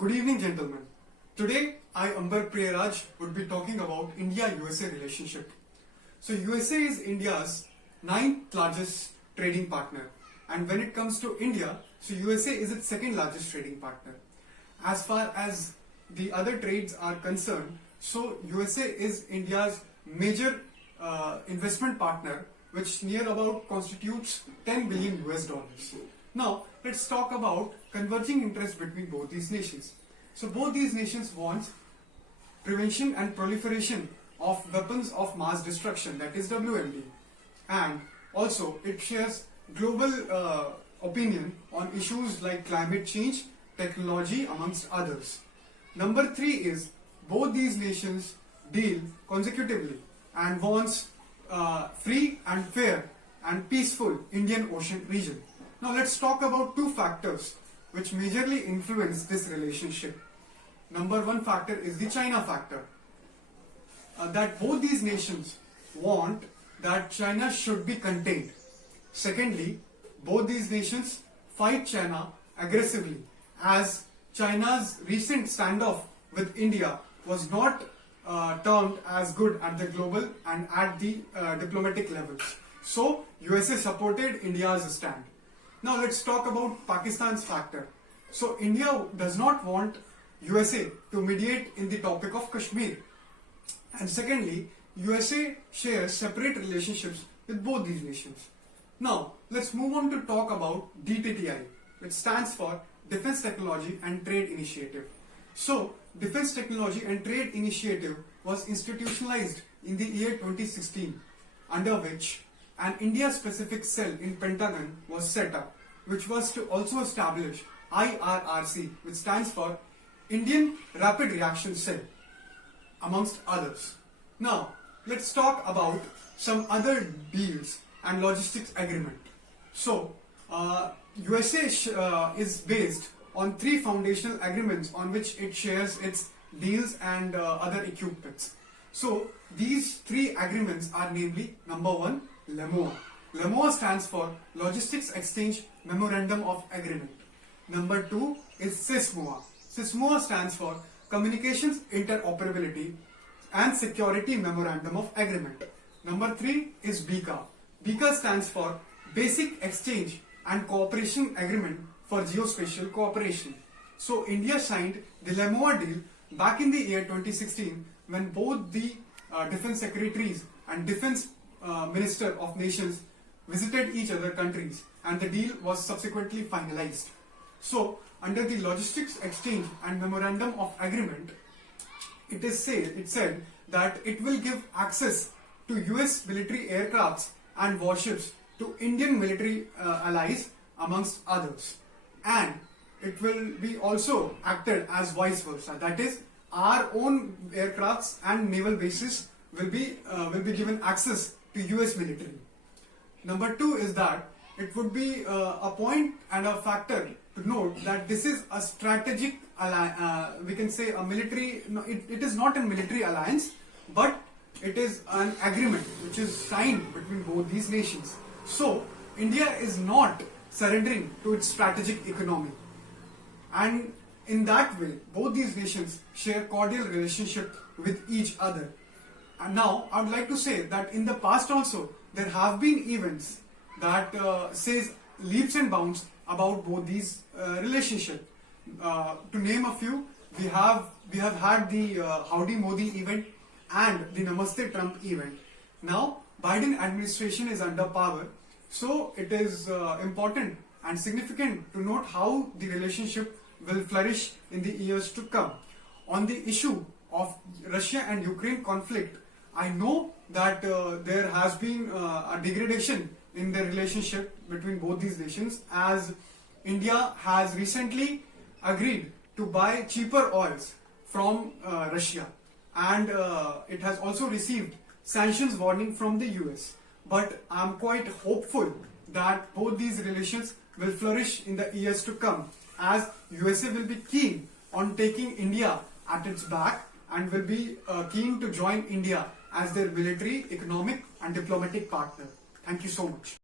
Good evening, gentlemen. Today, I, Ambar Priyaraj, would be talking about India-USA relationship. So, USA is India's 9th largest trading partner. And when it comes to India, so USA is its 2nd largest trading partner. As far as the other trades are concerned, so USA is India's major investment partner, which near about constitutes 10 billion US dollars. Now, let's talk about converging interests between both these nations. So, both these nations want prevention and proliferation of weapons of mass destruction, that is WMD. And also, it shares global opinion on issues like climate change, technology, amongst others. Number 3 is both these nations deal consecutively and wants free and fair and peaceful Indian Ocean region. Now let's talk about 2 factors which majorly influence this relationship. Number 1 factor is the China factor. That both these nations want that China should be contained. Secondly, both these nations fight China aggressively, as China's recent standoff with India was not termed as good at the global and at the diplomatic levels. So, USA supported India's stand. Now let's talk about Pakistan's factor. So India does not want USA to mediate in the topic of Kashmir. And secondly, USA shares separate relationships with both these nations. Now let's move on to talk about DTTI, which stands for Defense Technology and Trade Initiative. So Defense Technology and Trade Initiative was institutionalized in the year 2016, under which an India-specific cell in Pentagon was set up, which was to also establish IRRC, which stands for Indian Rapid Reaction Cell, amongst others. Now, let's talk about some other deals and logistics agreement. So, USA is based on 3 foundational agreements on which it shares its deals and other equipments. So, these 3 agreements are namely, number 1, LEMOA. LEMOA stands for Logistics Exchange Memorandum of Agreement. Number 2 is SISMOA. SISMOA stands for Communications Interoperability and Security Memorandum of Agreement. Number 3 is BICA. BICA stands for Basic Exchange and Cooperation Agreement for Geospatial Cooperation. So India signed the LEMOA deal back in the year 2016 when both the defense secretaries and defense minister of nations visited each other countries, and the deal was subsequently finalized. So under the Logistics Exchange and Memorandum of Agreement, it said that it will give access to US military aircrafts and warships to Indian military allies, amongst others. And it will be also acted as vice versa. That is, our own aircrafts and naval bases will be given access to US military. Number 2 is that it would be a point and a factor to note that this is a strategic we can say a military, no, it is not a military alliance, but it is an agreement which is signed between both these nations. So India is not surrendering to its strategic economy, and in that way both these nations share cordial relationship with each other. And now I would like to say that in the past also there have been events that says leaps and bounds about both these relationship. To name a few, we have had the Howdy Modi event and the Namaste Trump event. Now Biden administration is under power, so it is important and significant to note how the relationship will flourish in the years to come. On the issue of Russia and Ukraine conflict, I know that there has been a degradation in the relationship between both these nations, as India has recently agreed to buy cheaper oils from Russia, and it has also received sanctions warning from the US. But I am quite hopeful that both these relations will flourish in the years to come, as USA will be keen on taking India at its back and will be keen to join India as their military, economic and diplomatic partner. Thank you so much.